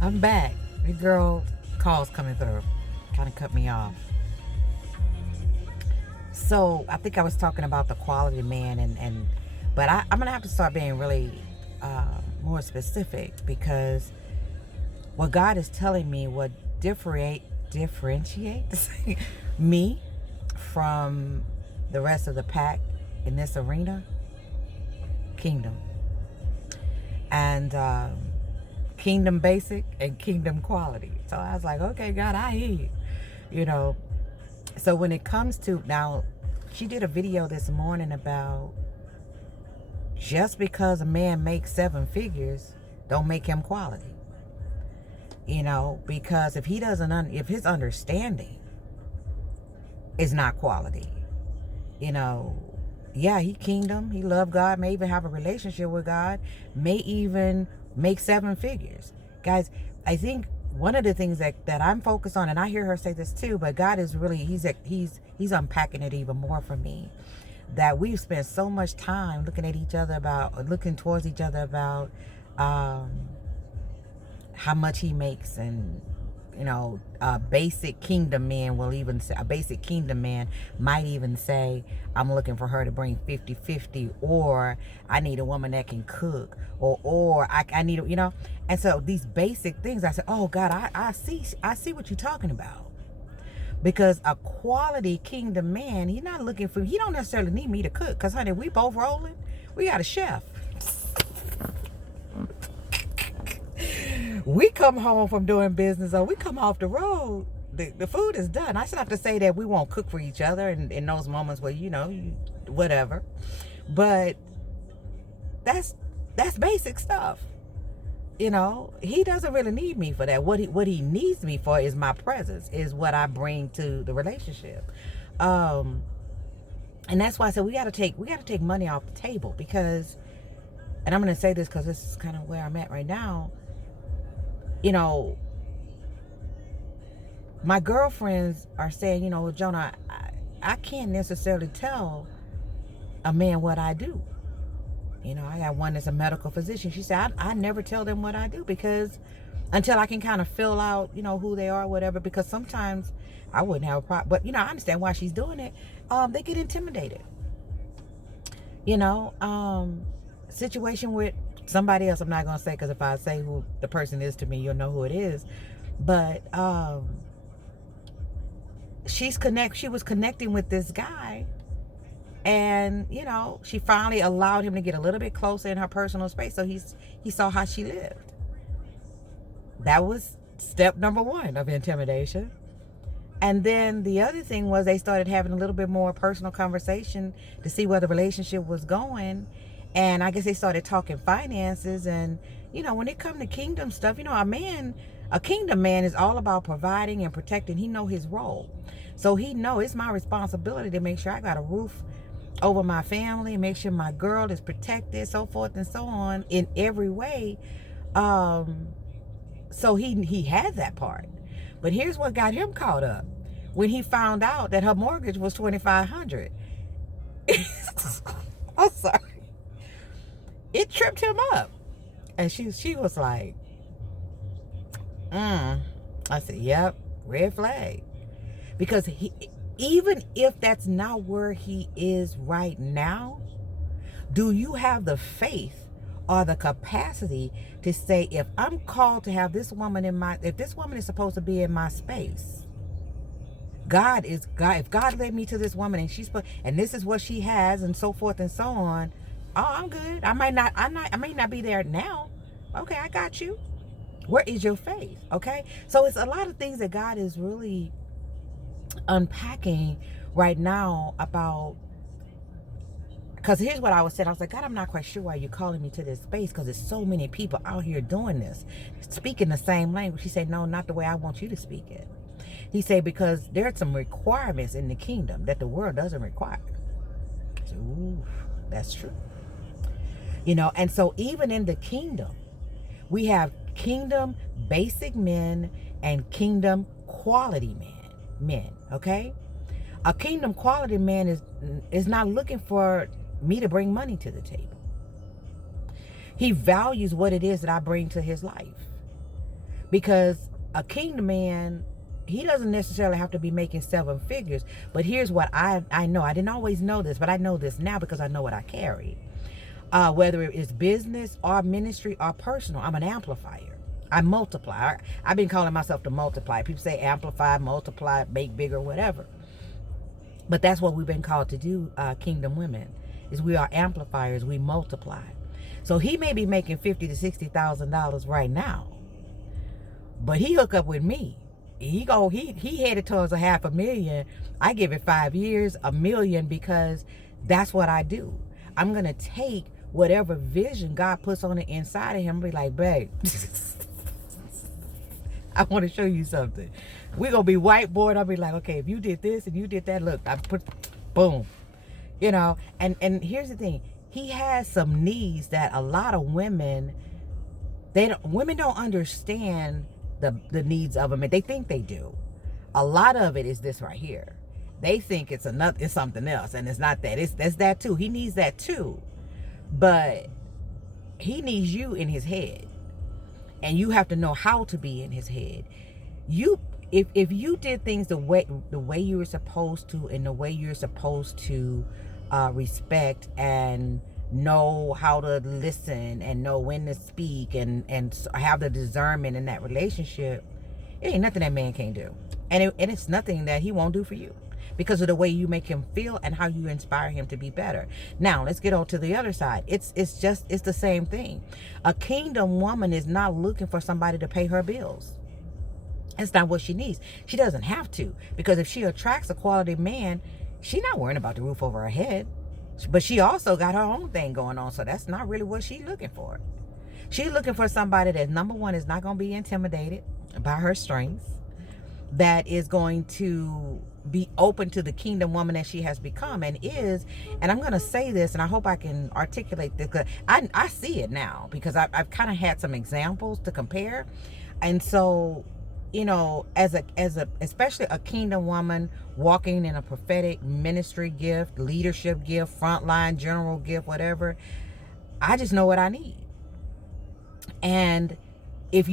I'm back. The girl calls coming through. Kind of cut me off. So I think I was talking about the quality man, but I'm gonna have to start being really more specific, because what God is telling me, what differentiates me from the rest of the pack in this arena, kingdom. And kingdom basic and kingdom quality. So I was like, okay, God, I hear you. You know, so when it comes to, now, she did a video this morning about, just because a man makes seven figures don't make him quality. You know, because if he doesn't, if his understanding is not quality, you know, yeah, he kingdom, he love God, may even have a relationship with God, may even make seven figures. Guys, I think one of the things that I'm focused on, and I hear her say this too, but God is really, he's unpacking it even more for me, that we've spent so much time looking at each other about, looking towards each other about how much he makes. And you know, a basic kingdom man will even say, a basic kingdom man might even say, I'm looking for her to bring 50-50, or I need a woman that can cook, or I need, you know. And so these basic things, I said, oh God, I see what you're talking about. Because a quality kingdom man, he don't necessarily need me to cook, because honey, we both rolling, we got a chef. We come home from doing business, or we come off the road, the food is done. I still have to say that we won't cook for each other in those moments where, you know, whatever. But that's basic stuff. You know, he doesn't really need me for that. What he needs me for is my presence, is what I bring to the relationship. And that's why I said we gotta take money off the table, because, and I'm gonna say this because this is kind of where I'm at right now. You know, my girlfriends are saying, you know, Jonah, I can't necessarily tell a man what I do. You know, I got one that's a medical physician. She said, I never tell them what I do, because until I can kind of fill out, you know, who they are, whatever, because sometimes I wouldn't have a problem. But, you know, I understand why she's doing it. They get intimidated. You know, situation with somebody else, I'm not going to say, because if I say who the person is to me, you'll know who it is. But she was connecting with this guy, and you know, she finally allowed him to get a little bit closer in her personal space, so he saw how she lived. That was step number one of intimidation. And then the other thing was, they started having a little bit more personal conversation to see where the relationship was going. And I guess they started talking finances. And, you know, when it comes to kingdom stuff, you know, a kingdom man is all about providing and protecting. He know his role. So he know it's my responsibility to make sure I got a roof over my family, make sure my girl is protected, so forth and so on, in every way. So he had that part. But here's what got him caught up. When he found out that her mortgage was $2,500. I'm sorry. It tripped him up. And she was like, I said, yep, red flag. Because even if that's not where he is right now, do you have the faith or the capacity to say, if I'm called to have this woman if this woman is supposed to be in my space, if God led me to this woman and this is what she has, and so forth and so on, oh, I'm good. I may not be there now. Okay, I got you. Where is your faith? Okay. So it's a lot of things that God is really unpacking right now about, because here's what I was saying. I was like, God, I'm not quite sure why you're calling me to this space, because there's so many people out here doing this, speaking the same language. He said, no, not the way I want you to speak it. He said, because there are some requirements in the kingdom that the world doesn't require. I said, ooh, that's true. You know, and so even in the kingdom, we have kingdom basic men and kingdom quality men, okay? A kingdom quality man is not looking for me to bring money to the table. He values what it is that I bring to his life. Because a kingdom man, he doesn't necessarily have to be making 7 figures. But here's what I know. I didn't always know this, but I know this now because I know what I carry. Whether it's business or ministry or personal, I'm an amplifier. I multiply. I've been calling myself the multiplier. People say amplify, multiply, make bigger, whatever. But that's what we've been called to do, kingdom women, is we are amplifiers. We multiply. So he may be making $50,000 to $60,000 right now, but he hook up with me. He headed towards a $500,000. I give it 5 years, $1 million, because that's what I do. I'm gonna take whatever vision God puts on the inside of him and be like, babe, I want to show you something. We're going to be whiteboard. I'll be like, okay, if you did this and you did that, look, I put, boom. You know, and here's the thing. He has some needs that a lot of women, women don't understand the needs of them. And they think they do. A lot of it is this right here. They think it's something else, and it's not that. That's that too. He needs that too. But he needs you in his head. And you have to know how to be in his head. If you did things the way you were supposed to, and the way you're supposed to respect and know how to listen and know when to speak and have the discernment in that relationship, it ain't nothing that man can't do. And it's nothing that he won't do for you, because of the way you make him feel and how you inspire him to be better. Now, let's get on to the other side. It's the same thing. A kingdom woman is not looking for somebody to pay her bills. That's not what she needs. She doesn't have to, because if she attracts a quality man, she's not worrying about the roof over her head. But she also got her own thing going on, so that's not really what she's looking for. She's looking for somebody that, number one, is not going to be intimidated by her strengths, that is going to be open to the kingdom woman that she has become and is. And I'm going to say this, and I hope I can articulate this, because I see it now, because I've kind of had some examples to compare. And so, you know, especially a kingdom woman walking in a prophetic ministry gift, leadership gift, frontline general gift, whatever, I just know what I need. And if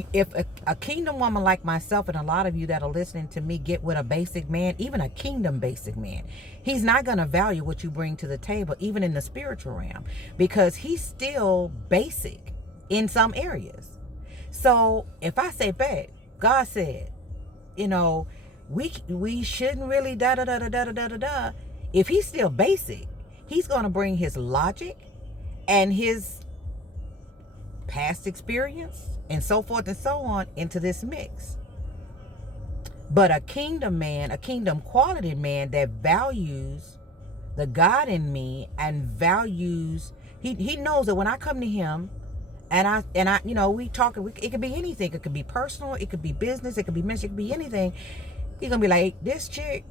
a kingdom woman like myself, and a lot of you that are listening to me, get with a basic man, even a kingdom basic man, he's not going to value what you bring to the table, even in the spiritual realm, because he's still basic in some areas. So if I say, babe, God said, you know, we shouldn't really da da da da da da da da. If he's still basic, he's going to bring his logic and his past experience and so forth and so on into this mix. But a kingdom man, a kingdom quality man that values the God in me and values, he knows that when I come to him and I you know, we talk, it could be anything. It could be personal, it could be business, it could be ministry, it could be anything. He's gonna be like, this chick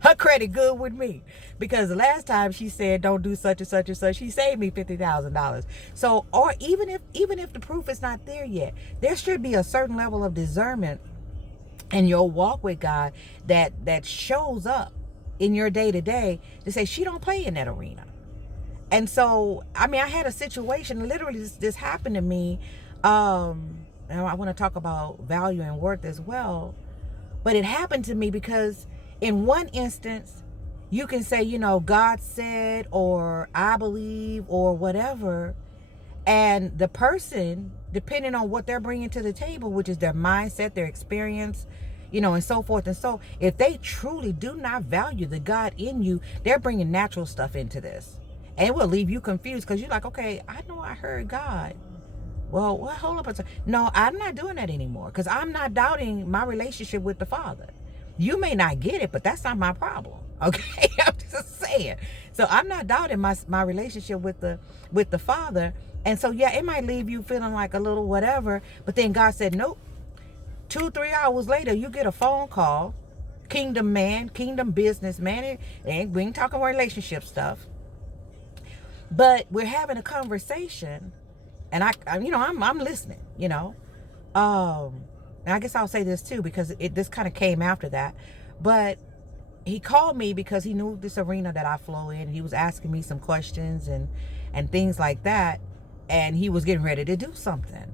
her credit good with me, because the last time she said don't do such and such and such, she saved me $50,000. So, or even if the proof is not there yet, there should be a certain level of discernment in your walk with God that shows up in your day to day to say she don't play in that arena. And so, I mean, I had a situation, literally this happened to me, and I want to talk about value and worth as well, but it happened to me because in one instance, you can say, you know, God said, or I believe, or whatever. And the person, depending on what they're bringing to the table, which is their mindset, their experience, you know, and so forth and so, if they truly do not value the God in you, they're bringing natural stuff into this. And it will leave you confused, because you're like, okay, I know I heard God. Well, hold up a second. No, I'm not doing that anymore, because I'm not doubting my relationship with the Father. You may not get it, but that's not my problem. Okay, I'm just saying. So I'm not doubting my relationship with the Father. And so, yeah, it might leave you feeling like a little whatever. But then God said, nope. 2-3 hours later, you get a phone call. Kingdom man, kingdom businessman. And we ain't talking relationship stuff. But we're having a conversation. And I'm listening, you know. And I guess I'll say this too, because this kind of came after that. But he called me because he knew this arena that I flow in. He was asking me some questions and things like that. And he was getting ready to do something.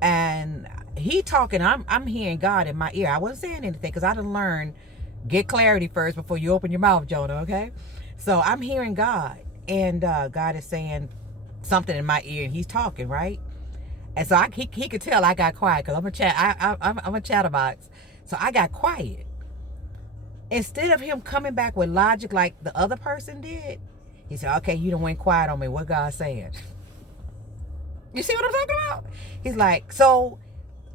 And he talking, I'm hearing God in my ear. I wasn't saying anything because I done learned, get clarity first before you open your mouth, Jonah, okay? So I'm hearing God, and God is saying something in my ear, and he's talking, right? And so he could tell I got quiet because I'm a chat. I'm a chatterbox, so I got quiet. Instead of him coming back with logic like the other person did, he said, "Okay, you done went quiet on me. What God's saying?" You see what I'm talking about? He's like, so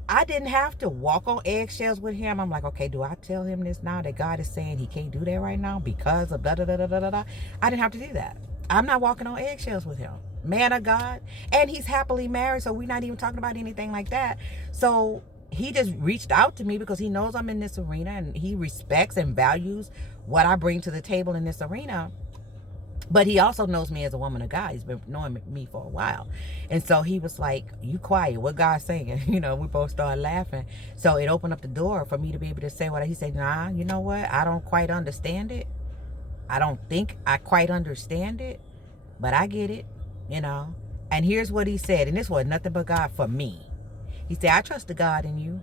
I didn't have to walk on eggshells with him. I'm like, okay, do I tell him this now that God is saying he can't do that right now because of da da da da da da? I didn't have to do that. I'm not walking on eggshells with him. Man of God. And he's happily married, so we're not even talking about anything like that. So he just reached out to me because he knows I'm in this arena and he respects and values what I bring to the table in this arena. But he also knows me as a woman of God. He's been knowing me for a while. And so he was like, you quiet. What God's saying? You know, we both started laughing. So it opened up the door for me to be able to say what he said. Nah, you know what? I don't quite understand it. I don't think I quite understand it. But I get it, you know. And here's what he said. And this was nothing but God for me. He said, I trust the God in you.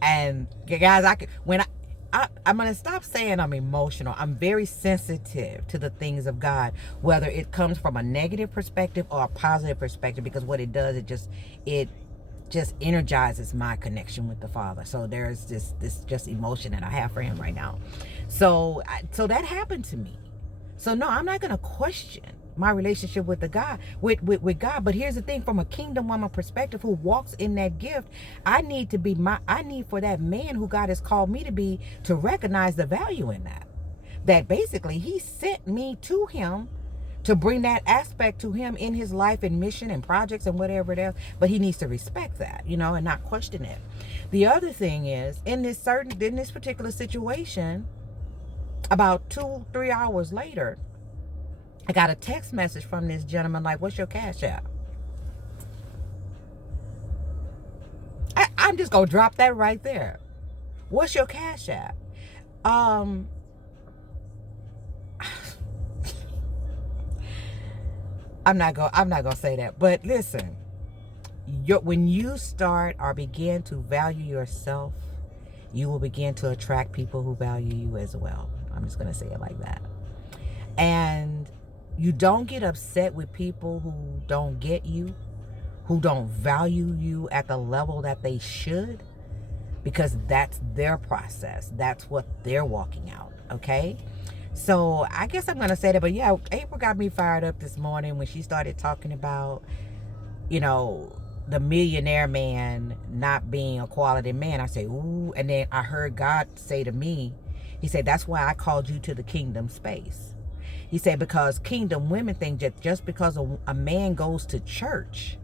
And guys, I'm going to stop saying I'm emotional. I'm very sensitive to the things of God, whether it comes from a negative perspective or a positive perspective, because what it does, it just energizes my connection with the Father. So there's this just emotion that I have for him right now. So that happened to me. So no, I'm not going to question my relationship with the God, with God. But here's the thing, from a kingdom woman perspective who walks in that gift, I need for that man who God has called me to be to recognize the value in that. That basically he sent me to him to bring that aspect to him in his life and mission and projects and whatever it is. But he needs to respect that, you know, and not question it. The other thing is, in this particular situation, about 2-3 hours later, I got a text message from this gentleman like, what's your Cash App? I'm just going to drop that right there. What's your Cash App? I'm not going to say that. But listen, when you start or begin to value yourself, you will begin to attract people who value you as well. I'm just going to say it like that. And you don't get upset with people who don't get you, who don't value you at the level that they should, because that's their process. That's what they're walking out, okay? So I guess I'm going to say that. But yeah, April got me fired up this morning when she started talking about, you know, the millionaire man not being a quality man. I say, ooh. And then I heard God say to me, he said, that's why I called you to the kingdom space. He said, because kingdom women think that just because a man goes to church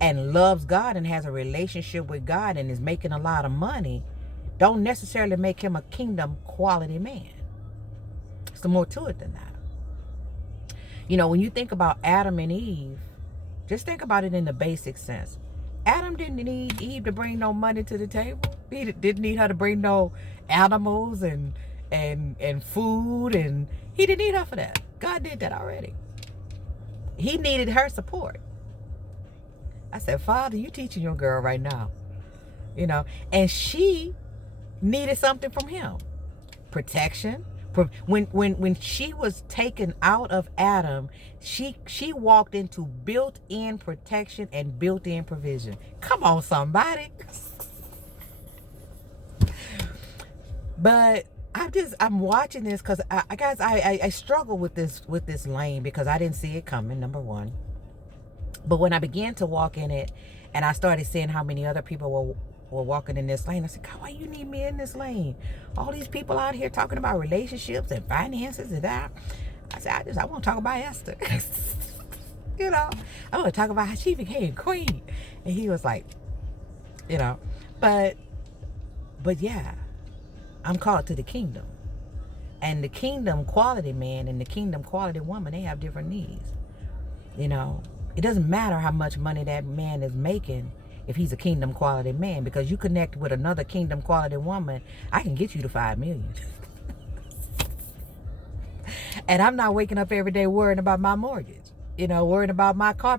and loves God and has a relationship with God and is making a lot of money, don't necessarily make him a kingdom quality man. There's more to it than that. You know, when you think about Adam and Eve, just think about it in the basic sense. Adam didn't need Eve to bring no money to the table. He didn't need her to bring no animals and food, and he didn't need her for that. God did that already. He needed her support. I said, Father, you teaching your girl right now. You know, and she needed something from him. Protection. When she was taken out of Adam, she walked into built-in protection and built-in provision. Come on, somebody. But I'm watching this because I struggle with this lane because I didn't see it coming, number one. But when I began to walk in it and I started seeing how many other people were walking in this lane, I said, God, why you need me in this lane? All these people out here talking about relationships and finances and that. I said, I want to talk about Esther. You know, I want to talk about how she became queen. And he was like, you know, but yeah, I'm called to the kingdom. And the kingdom quality man and the kingdom quality woman, they have different needs. You know, it doesn't matter how much money that man is making if he's a kingdom quality man, because you connect with another kingdom quality woman, I can get you to $5 million. And I'm not waking up every day worrying about my mortgage, you know, worrying about my car